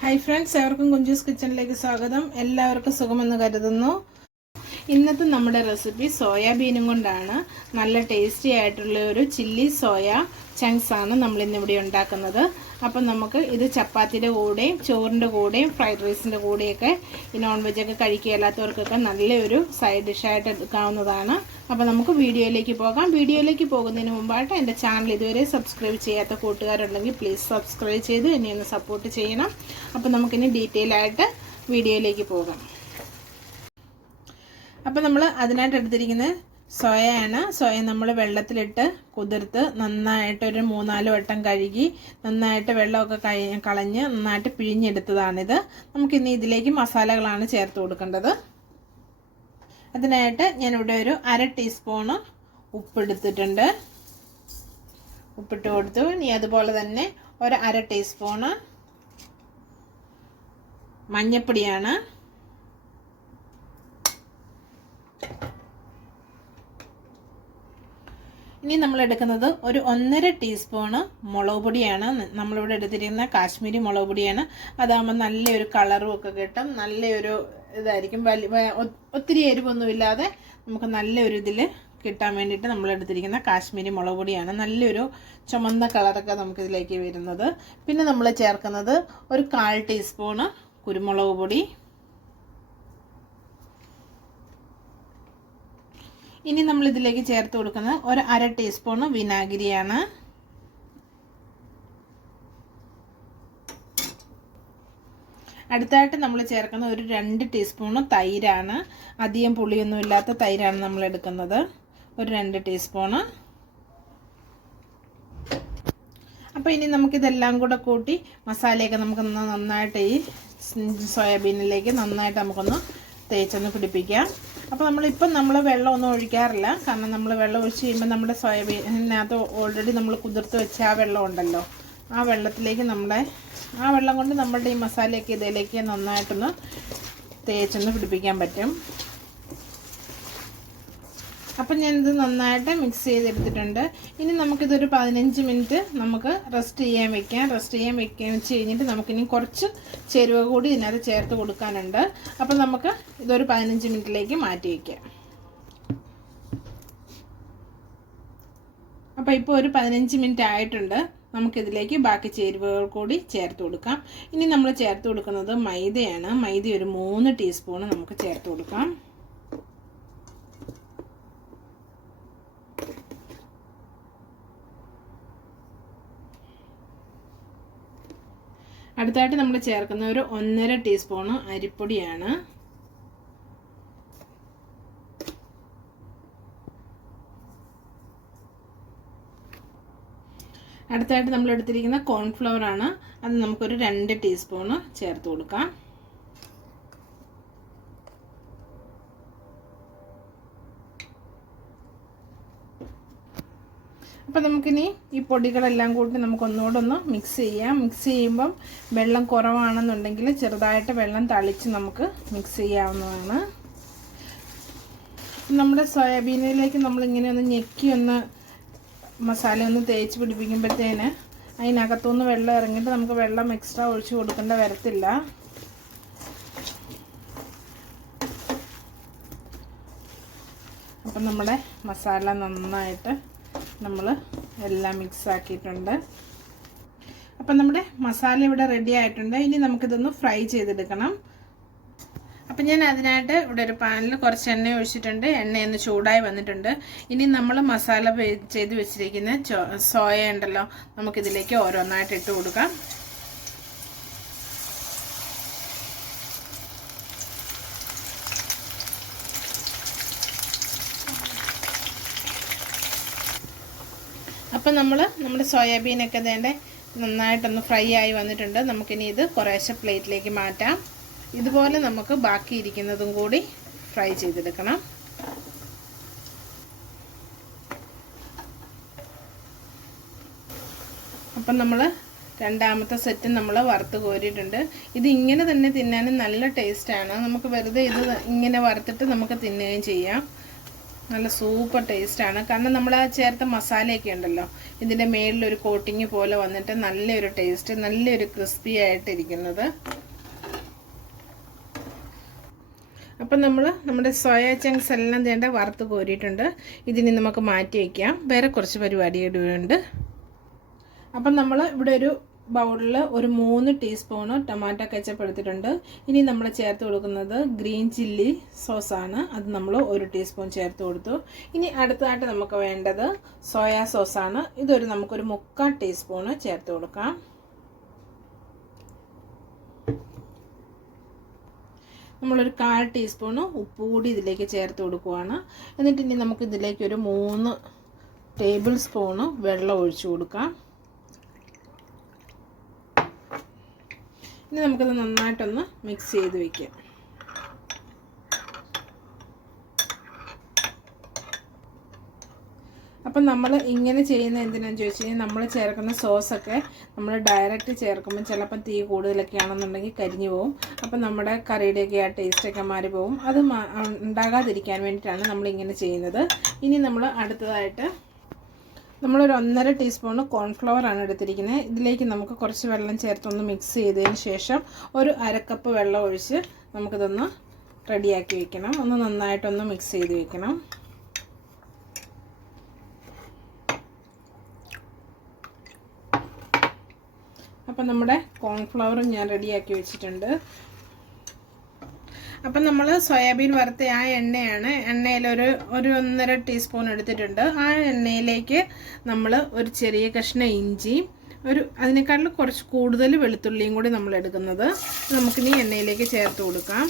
Hi friends, എവർക്കും Kunjus കിച്ചണിലേക്ക് സ്വാഗതം. എല്ലാവർക്കും സുഖമെന്ന് കരുതുന്നു. ഇന്നത്തെ നമ്മുടെ റെസിപ്പി സോയാബീനും കൊണ്ടാണ്. നല്ല ടേസ്റ്റി ആയിട്ടുള്ള ഒരു ചില്ലി സോയ ചങ്ക്സ് ആണ് നമ്മളിന്നിവിടെ ഉണ്ടാക്കുന്നത്. അപ്പം നമുക്ക് ഇത് ചപ്പാത്തിയുടെ കൂടെയും ചോറിൻ്റെ കൂടെയും ഫ്രൈഡ് റൈസിൻ്റെ കൂടെയൊക്കെ ഈ നോൺ വെജൊക്കെ കഴിക്കുകയില്ലാത്തവർക്കൊക്കെ നല്ലൊരു സൈഡ് ഡിഷായിട്ട് എടുക്കാവുന്നതാണ്. അപ്പോൾ നമുക്ക് വീഡിയോയിലേക്ക് പോകാം. വീഡിയോയിലേക്ക് പോകുന്നതിന് മുമ്പായിട്ട് എൻ്റെ ചാനൽ ഇതുവരെ സബ്സ്ക്രൈബ് ചെയ്യാത്ത കൂട്ടുകാരുണ്ടെങ്കിൽ പ്ലീസ് സബ്സ്ക്രൈബ് ചെയ്ത് എന്നെ ഒന്ന് സപ്പോർട്ട് ചെയ്യണം. അപ്പോൾ നമുക്കിനി ഡീറ്റെയിൽ ആയിട്ട് വീഡിയോയിലേക്ക് പോകാം. അപ്പോൾ നമ്മൾ അതിനായിട്ട് എടുത്തിരിക്കുന്നത് സോയയാണ്. സോയ നമ്മൾ വെള്ളത്തിലിട്ട് കുതിർത്ത് നന്നായിട്ടൊരു 3-4 വട്ടം കഴുകി നന്നായിട്ട് വെള്ളമൊക്കെ കളഞ്ഞ് നന്നായിട്ട് പിഴിഞ്ഞെടുത്തതാണിത്. നമുക്കിനി ഇതിലേക്ക് മസാലകളാണ് ചേർത്ത് കൊടുക്കേണ്ടത്. അതിനായിട്ട് ഞാനിവിടെ ഒരു 1/2 ടീസ്പൂണ് ഉപ്പെടുത്തിട്ടുണ്ട്. ഉപ്പിട്ട് കൊടുത്തു. ഇനി അതുപോലെ തന്നെ ഒരു 1/2 ടീസ്പൂണ് മഞ്ഞൾപ്പൊടിയാണ്. ഇനി നമ്മൾ എടുക്കുന്നത് ഒരു 1.5 ടീസ്പൂണ് മുളക് പൊടിയാണ്. നമ്മളിവിടെ എടുത്തിരിക്കുന്ന കാശ്മീരി മുളക് പൊടിയാണ്. അതാകുമ്പോൾ നല്ലൊരു കളറും ഒക്കെ കിട്ടും. നല്ലൊരു ഇതായിരിക്കും. ഒത്തിരി എരിവൊന്നുമില്ലാതെ നമുക്ക് നല്ലൊരു ഇതിൽ കിട്ടാൻ വേണ്ടിയിട്ട് നമ്മൾ എടുത്തിരിക്കുന്ന കാശ്മീരി മുളക് പൊടിയാണ്. നല്ലൊരു ചുമന്ന കളറൊക്കെ നമുക്കിതിലേക്ക് വരുന്നത്. പിന്നെ നമ്മൾ ചേർക്കുന്നത് ഒരു 1/4 ടീസ്പൂണ് കുരുമുളക് പൊടി. ഇനി നമ്മൾ ഇതിലേക്ക് ചേർത്ത് കൊടുക്കുന്നത് ഒരു 1/2 ടീസ്പൂണ് വിനാഗിരിയാണ്. അടുത്തായിട്ട് നമ്മൾ ചേർക്കുന്ന ഒരു 2 ടീസ്പൂണ് തൈരാണ്. അധികം പുളിയൊന്നും ഇല്ലാത്ത തൈരാണ് നമ്മൾ എടുക്കുന്നത്. ഒരു 2 ടീസ്പൂണ്. അപ്പോൾ ഇനി നമുക്കിതെല്ലാം കൂടെ കൂട്ടി മസാലയൊക്കെ നമുക്ക് നന്നായിട്ട് ഈ സോയാബീനിലേക്ക് നന്നായിട്ട് നമുക്കൊന്ന് തേച്ചൊന്ന് പിടിപ്പിക്കാം. അപ്പോൾ നമ്മൾ വെള്ളമൊന്നും ഒഴിക്കാറില്ല. കാരണം നമ്മൾ വെള്ളം ഒഴിച്ച് കഴിയുമ്പോൾ നമ്മുടെ സോയാബീനകത്ത് ഓൾറെഡി നമ്മൾ കുതിർത്ത് വെച്ച ആ വെള്ളം ഉണ്ടല്ലോ, ആ വെള്ളത്തിലേക്ക് ആ വെള്ളം കൊണ്ട് നമ്മളുടെ ഈ മസാലയൊക്കെ ഇതിലേക്ക് നന്നായിട്ടൊന്ന് തേച്ചൊന്ന് പിടിപ്പിക്കാൻ പറ്റും. അപ്പം ഞാനിത് നന്നായിട്ട് മിക്സ് ചെയ്തെടുത്തിട്ടുണ്ട്. ഇനി നമുക്കിതൊരു 15 മിനിറ്റ് നമുക്ക് റെസ്റ്റ് ചെയ്യാൻ വെച്ച് കഴിഞ്ഞിട്ട് നമുക്കിനി കുറച്ച് ചേരുവ കൂടി ഇതിനകത്ത് ചേർത്ത് കൊടുക്കാനുണ്ട്. അപ്പം നമുക്ക് ഇതൊരു 15 മിനിറ്റിലേക്ക് മാറ്റി വയ്ക്കാം. അപ്പോൾ ഇപ്പോൾ ഒരു 15 മിനിറ്റ് ആയിട്ടുണ്ട്. നമുക്കിതിലേക്ക് ബാക്കി ചേരുവകൾ കൂടി ചേർത്ത് കൊടുക്കാം. ഇനി നമ്മൾ ചേർത്ത് കൊടുക്കുന്നത് മൈദയാണ്. മൈദ ഒരു 3 ടീസ്പൂണ് നമുക്ക് ചേർത്ത് കൊടുക്കാം. അടുത്തായിട്ട് നമ്മൾ ചേർക്കുന്ന ഒരു 1.5 ടീസ്പൂണ് അരിപ്പൊടിയാണ്. അടുത്തായിട്ട് നമ്മൾ എടുത്തിരിക്കുന്ന കോൺഫ്ലവർ ആണ്. അത് നമുക്കൊരു 2 ടീസ്പൂണ് ചേർത്ത് കൊടുക്കാം. അപ്പോൾ നമുക്കിനി ഈ പൊടികളെല്ലാം കൂടി നമുക്കൊന്നുകൂടെ ഒന്ന് മിക്സ് ചെയ്യാം. മിക്സ് ചെയ്യുമ്പം വെള്ളം കുറവാണെന്നുണ്ടെങ്കിൽ ചെറുതായിട്ട് വെള്ളം തളിച്ച് നമുക്ക് മിക്സ് ചെയ്യാവുന്നതാണ്. നമ്മുടെ സോയാബീനിലേക്ക് നമ്മളിങ്ങനെ ഒന്ന് ഞെക്കി മസാല ഒന്ന് തേച്ച് പിടിപ്പിക്കുമ്പോഴത്തേന് അതിനകത്തുനിന്ന് വെള്ളം ഇറങ്ങിയിട്ട് നമുക്ക് വെള്ളം എക്സ്ട്രാ ഒഴിച്ച് കൊടുക്കേണ്ട വരത്തില്ല. അപ്പം നമ്മുടെ മസാല നന്നായിട്ട് നമ്മൾ എല്ലാം മിക്സ് ആക്കിയിട്ടുണ്ട്. അപ്പം നമ്മുടെ മസാല ഇവിടെ റെഡി ആയിട്ടുണ്ട്. ഇനി നമുക്കിതൊന്ന് ഫ്രൈ ചെയ്തെടുക്കണം. അപ്പം ഞാൻ അതിനായിട്ട് ഇവിടെ ഒരു പാനിൽ കുറച്ച് എണ്ണ ഒഴിച്ചിട്ടുണ്ട്. എണ്ണയൊന്ന് ചൂടായി വന്നിട്ടുണ്ട്. ഇനി നമ്മൾ മസാല ചെയ്ത് വെച്ചിരിക്കുന്ന സോയ ഉണ്ടല്ലോ, നമുക്കിതിലേക്ക് ഓരോന്നായിട്ട് ഇട്ട് കൊടുക്കാം. അപ്പം നമ്മുടെ സോയാബീനൊക്കെ വേണ്ട നന്നായിട്ടൊന്ന് ഫ്രൈ ആയി വന്നിട്ടുണ്ട്. നമുക്കിനി ഇത് കുറേശ്ശെ പ്ലേറ്റിലേക്ക് മാറ്റാം. ഇതുപോലെ നമുക്ക് ബാക്കി ഇരിക്കുന്നതും കൂടി ഫ്രൈ ചെയ്തെടുക്കണം. അപ്പം നമ്മൾ രണ്ടാമത്തെ സെറ്റ് നമ്മൾ വറുത്ത് കോരിയിട്ടുണ്ട്. ഇത് ഇങ്ങനെ തന്നെ തിന്നാനും നല്ല ടേസ്റ്റാണ്. നമുക്ക് വെറുതെ ഇത് ഇങ്ങനെ വറുത്തിട്ട് നമുക്ക് തിന്നുകയും ചെയ്യാം. നല്ല സൂപ്പർ ടേസ്റ്റാണ്. കാരണം നമ്മൾ ആ ചേർത്ത മസാലയൊക്കെ ഉണ്ടല്ലോ, ഇതിൻ്റെ മേളിലൊരു കോട്ടിങ് പോലെ വന്നിട്ട് നല്ലൊരു ടേസ്റ്റ്, നല്ലൊരു ക്രിസ്പി ആയിട്ടിരിക്കുന്നത്. അപ്പം നമ്മുടെ സോയ ചങ്ക്സ് എല്ലാം വേണ്ട വറുത്ത് കോരിയിട്ടുണ്ട്. ഇതിന് നമുക്ക് മാറ്റി വയ്ക്കാം. വേറെ കുറച്ച് പരിപാടികളുണ്ട്. അപ്പം നമ്മൾ ഇവിടെ ഒരു ബൗളിൽ ഒരു 3 ടീസ്പൂണ് ടൊമാറ്റോ കെച്ചപ്പ് എടുത്തിട്ടുണ്ട്. ഇനി നമ്മൾ ചേർത്ത് കൊടുക്കുന്നത് ഗ്രീൻ ചില്ലി സോസാണ്. അത് നമ്മൾ 1 ടീസ്പൂൺ ചേർത്ത് കൊടുത്തു. ഇനി അടുത്തതായിട്ട് നമുക്ക് വേണ്ടത് സോയാ സോസാണ്. നമുക്കൊരു 3/4 ടീസ്പൂണ് ചേർത്ത് കൊടുക്കാം. നമ്മളൊരു 1/4 ടീസ്പൂണ് ഉപ്പ് കൂടി ഇതിലേക്ക് ചേർത്ത് കൊടുക്കുകയാണ്. എന്നിട്ട് ഇനി നമുക്ക് ഇതിലേക്ക് ഒരു 3 ടേബിൾ സ്പൂണ് വെള്ളം ഒഴിച്ചു കൊടുക്കാം. ഇനി നമുക്കത് നന്നായിട്ടൊന്ന് മിക്സ് ചെയ്ത് വയ്ക്കാം. അപ്പം നമ്മൾ ഇങ്ങനെ ചെയ്യുന്നത് എന്തിനാണെന്ന് ചോദിച്ചു കഴിഞ്ഞാൽ, നമ്മൾ ചേർക്കുന്ന സോസൊക്കെ നമ്മൾ ഡയറക്റ്റ് ചേർക്കുമ്പോൾ ചിലപ്പോൾ തീ കൂടുതലൊക്കെ ആണെന്നുണ്ടെങ്കിൽ കരിഞ്ഞു പോകും. അപ്പം നമ്മുടെ കറിയുടെയൊക്കെ ആ ടേസ്റ്റൊക്കെ മാറി പോകും. അത് ഉണ്ടാകാതിരിക്കാൻ വേണ്ടിയിട്ടാണ് നമ്മളിങ്ങനെ ചെയ്യുന്നത്. ഇനി നമ്മൾ അടുത്തതായിട്ട് നമ്മളൊരു 1.5 ടീസ്പൂണ് കോൺഫ്ലവർ ആണ് എടുത്തിരിക്കുന്നത്. ഇതിലേക്ക് നമുക്ക് കുറച്ച് വെള്ളം ചേർത്തൊന്ന് മിക്സ് ചെയ്തതിന് ശേഷം ഒരു 1/2 കപ്പ് വെള്ളം ഒഴിച്ച് നമുക്കിതൊന്ന് റെഡിയാക്കി വെക്കണം. ഒന്ന് നന്നായിട്ടൊന്ന് മിക്സ് ചെയ്ത് വെക്കണം. അപ്പം നമ്മുടെ കോൺഫ്ലവറും ഞാൻ റെഡിയാക്കി വെച്ചിട്ടുണ്ട്. അപ്പം നമ്മൾ സോയാബീൻ വറുത്ത ആ എണ്ണയാണ്. എണ്ണയിൽ ഒരു 1.5 ടീസ്പൂൺ എടുത്തിട്ടുണ്ട്. ആ എണ്ണയിലേക്ക് നമ്മൾ ഒരു ചെറിയ കഷ്ണം ഇഞ്ചിയും അതിനേക്കാളും കുറച്ച് കൂടുതൽ വെളുത്തുള്ളിയും കൂടി നമ്മൾ എടുക്കുന്നത്. നമുക്കിനി എണ്ണയിലേക്ക് ചേർത്ത് കൊടുക്കാം.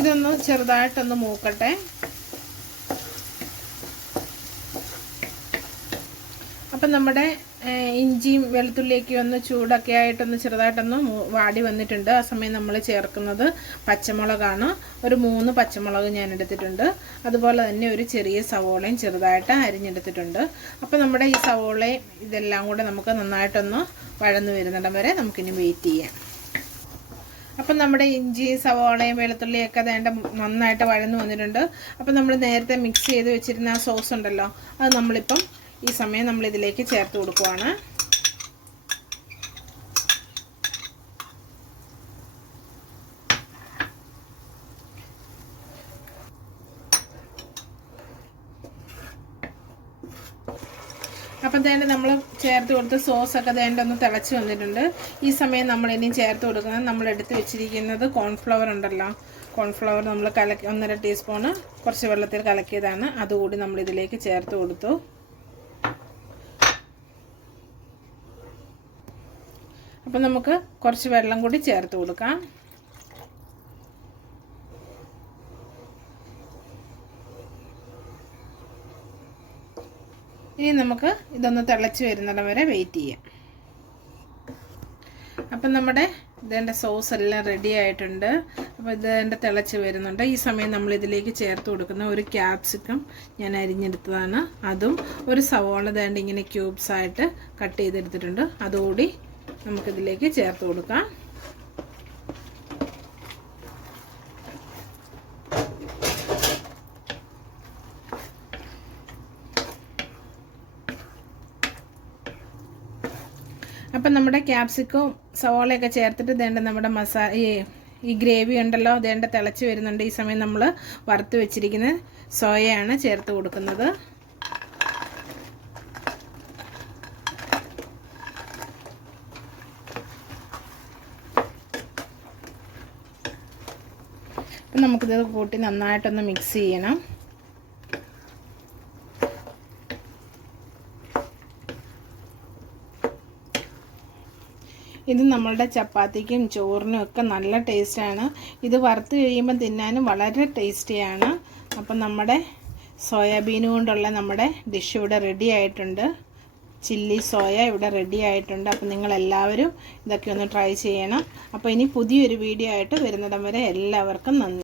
ഇതൊന്ന് ചെറുതായിട്ടൊന്ന് മൂക്കട്ടെ. അപ്പം നമ്മുടെ ഇഞ്ചിയും വെളുത്തുള്ളിയൊക്കെ ഒന്ന് ചൂടൊക്കെ ആയിട്ടൊന്ന് ചെറുതായിട്ടൊന്ന് വാടി വന്നിട്ടുണ്ട്. ആ സമയം നമ്മൾ ചേർക്കുന്നത് പച്ചമുളകാണ്. ഒരു 3 പച്ചമുളക് ഞാൻ എടുത്തിട്ടുണ്ട്. അതുപോലെ തന്നെ ഒരു ചെറിയ സവോളയും ചെറുതായിട്ട് അരിഞ്ഞെടുത്തിട്ടുണ്ട്. അപ്പോൾ നമ്മുടെ ഈ സവോളയും ഇതെല്ലാം കൂടെ നമുക്ക് നന്നായിട്ടൊന്ന് വഴന്നു വരുന്നിടം വരെ നമുക്കിനി വെയിറ്റ് ചെയ്യാം. അപ്പം നമ്മുടെ ഇഞ്ചി സവോളയും വെളുത്തുള്ളിയൊക്കെ വേണ്ട നന്നായിട്ട് വഴന്നു വന്നിട്ടുണ്ട്. അപ്പം നമ്മൾ നേരത്തെ മിക്സ് ചെയ്ത് വെച്ചിരുന്ന ആ സോസ് ഉണ്ടല്ലോ, അത് നമ്മളിപ്പം ഈ സമയം നമ്മളിതിലേക്ക് ചേർത്ത് കൊടുക്കുവാണ്. അപ്പം തേണ്ട നമ്മൾ ചേർത്ത് കൊടുത്ത് സോസൊക്കെ തേണ്ട ഒന്ന് തിളച്ച് വന്നിട്ടുണ്ട്. ഈ സമയം നമ്മളിനി ചേർത്ത് കൊടുക്കുന്നത് നമ്മൾ എടുത്ത് വെച്ചിരിക്കുന്നത് കോൺഫ്ലവർ ഉണ്ടല്ലോ, കോൺഫ്ലവർ നമ്മൾ 1.5 ടീസ്പൂണ് കുറച്ച് വെള്ളത്തിൽ കലക്കിയതാണ്. അതുകൂടി നമ്മളിതിലേക്ക് ചേർത്ത് കൊടുത്തു. അപ്പം നമുക്ക് കുറച്ച് വെള്ളം കൂടി ചേർത്ത് കൊടുക്കാം. ഇനി നമുക്ക് ഇതൊന്ന് തിളച്ച് വരുന്നിടം വരെ വെയിറ്റ് ചെയ്യാം. അപ്പം നമ്മുടെ ഇതിൻ്റെ സോസ് എല്ലാം റെഡി ആയിട്ടുണ്ട്. അപ്പോൾ ഇതിൻ്റെ തിളച്ച് വരുന്നുണ്ട്. ഈ സമയം നമ്മൾ ഇതിലേക്ക് ചേർത്ത് കൊടുക്കുന്ന ഒരു ക്യാപ്സിക്കം ഞാൻ അരിഞ്ഞെടുത്തതാണ്. അതും ഒരു സവോള വേണ്ട ഇങ്ങനെ ക്യൂബ്സ് ആയിട്ട് കട്ട് ചെയ്തെടുത്തിട്ടുണ്ട്. അതുകൂടി നമുക്കിതിലേക്ക് ചേർത്ത് കൊടുക്കാം. അപ്പം നമ്മുടെ ക്യാപ്സിക്കവും സവോളയൊക്കെ ചേർത്തിട്ട് വേണ്ട നമ്മുടെ ഈ ഗ്രേവി ഉണ്ടല്ലോ വേണ്ട തിളച്ച് വരുന്നുണ്ട്. ഈ സമയം നമ്മൾ വറുത്ത് വെച്ചിരിക്കുന്ന സോയയാണ് ചേർത്ത് കൊടുക്കുന്നത്. അപ്പം നമുക്കിത് കൂട്ടി നന്നായിട്ടൊന്ന് മിക്സ് ചെയ്യണം. ഇത് നമ്മളുടെ ചപ്പാത്തിക്കും ചോറിനും ഒക്കെ നല്ല ടേസ്റ്റാണ്. ഇത് വറുത്ത് കഴിയുമ്പോൾ തിന്നാനും വളരെ ടേസ്റ്റിയാണ്. അപ്പം നമ്മുടെ സോയാബീൻ കൊണ്ടുള്ള നമ്മുടെ ഡിഷ് ഇവിടെ റെഡി ആയിട്ടുണ്ട്. ചില്ലി സോയ ഇവിടെ റെഡി ആയിട്ടുണ്ട്. അപ്പം നിങ്ങളെല്ലാവരും ഇതൊക്കെ ഒന്ന് ട്രൈ ചെയ്യണം. അപ്പോൾ ഇനി പുതിയൊരു വീഡിയോ ആയിട്ട് വരുന്നിടം വരെ എല്ലാവർക്കും നന്ദി.